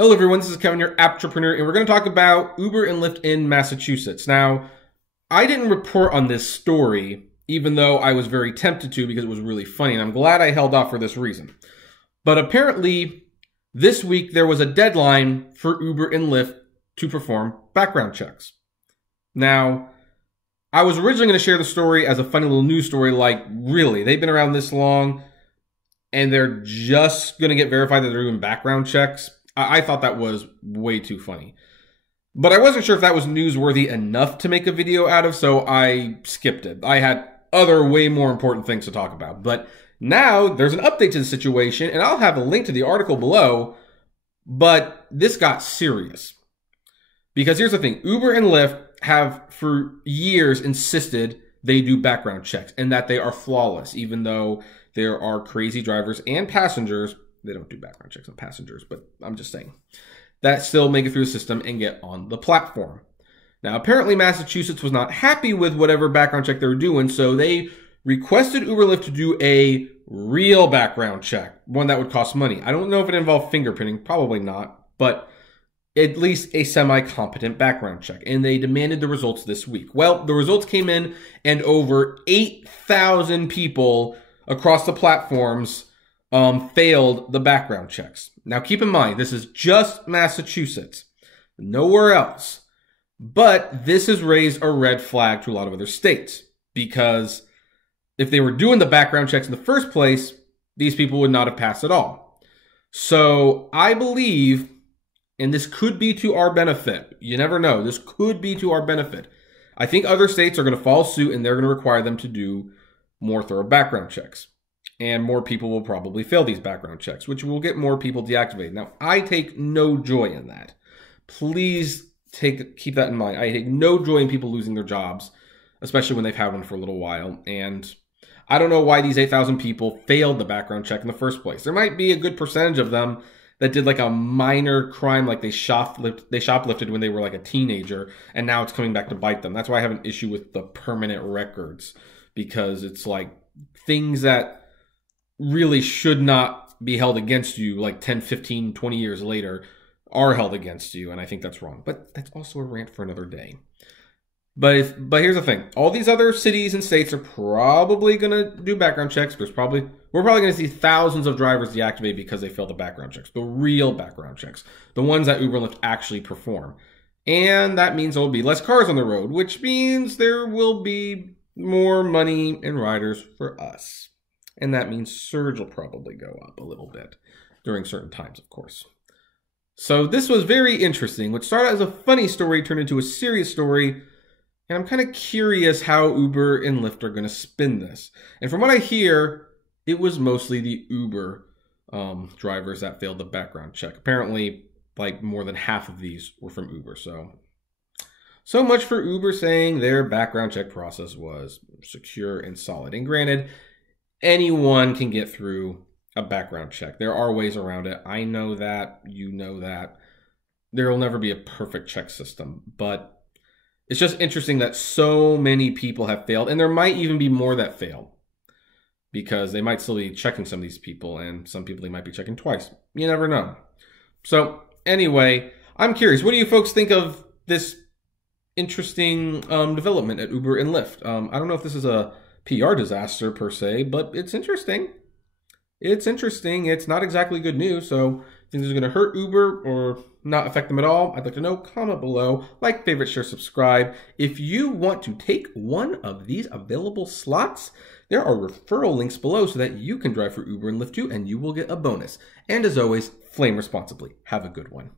Hello everyone, this is Kevin, your entrepreneur, and we're going to talk about Uber and Lyft in Massachusetts. Now, I didn't report on this story, even though I was very tempted to because it was really funny, and I'm glad I held off for this reason. But apparently, this week there was a deadline for Uber and Lyft to perform background checks. Now, I was originally going to share the story as a funny little news story, like, really, they've been around this long, and they're just going to get verified that they're doing background checks. I thought that was way too funny. But I wasn't sure if that was newsworthy enough to make a video out of, so I skipped it. I had other way more important things to talk about. But now there's an update to the situation, and I'll have a link to the article below. But this got serious. Because here's the thing. Uber and Lyft have for years insisted they do background checks and that they are flawless, even though there are crazy drivers and passengers. They don't do background checks on passengers, but I'm just saying that still make it through the system and get on the platform. Now, apparently Massachusetts was not happy with whatever background check they were doing, so they requested Uber Lyft to do a real background check, one that would cost money. I don't know if it involved fingerprinting, probably not, but at least a semi-competent background check, and they demanded the results this week. Well, the results came in, and over 8,000 people across the platforms failed the background checks. Now, keep in mind, this is just Massachusetts, nowhere else. But this has raised a red flag to a lot of other states, because if they were doing the background checks in the first place, these people would not have passed at all. So I believe, and this could be to our benefit, you never know, this could be to our benefit. I think other states are going to follow suit, and they're going to require them to do more thorough background checks. And more people will probably fail these background checks, which will get more people deactivated. Now, I take no joy in that. Please keep that in mind. I take no joy in people losing their jobs, especially when they've had one for a little while. And I don't know why these 8,000 people failed the background check in the first place. There might be a good percentage of them that did like a minor crime, like they shoplifted when they were like a teenager, and now it's coming back to bite them. That's why I have an issue with the permanent records, because it's like things that really should not be held against you like 10, 15, 20 years later are held against you, and I think that's wrong. But that's also a rant for another day. But here's the thing. All these other cities and states are probably going to do background checks. We're probably going to see thousands of drivers deactivate because they failed the background checks, the real background checks, the ones that Uber and Lyft actually perform. And that means there will be less cars on the road, which means there will be more money and riders for us. And that means surge will probably go up a little bit during certain times, of course. So this was very interesting. What started as a funny story turned into a serious story. And I'm kind of curious how Uber and Lyft are going to spin this. And from what I hear, it was mostly the Uber drivers that failed the background check. Apparently, like more than half of these were from Uber. So much for Uber saying their background check process was secure and solid. And granted, anyone can get through a background check. There are ways around it. I know that. You know that. There will never be a perfect check system. But it's just interesting that so many people have failed. And there might even be more that failed, because they might still be checking some of these people. And some people they might be checking twice. You never know. So anyway, I'm curious. What do you folks think of this interesting development at Uber and Lyft? I don't know if this is a PR disaster per se, but it's interesting. It's interesting. It's not exactly good news. So, think this is going to hurt Uber or not affect them at all? I'd like to know. Comment below. Like, favorite, share, subscribe. If you want to take one of these available slots, there are referral links below so that you can drive for Uber and Lyft too, and you will get a bonus. And as always, flame responsibly. Have a good one.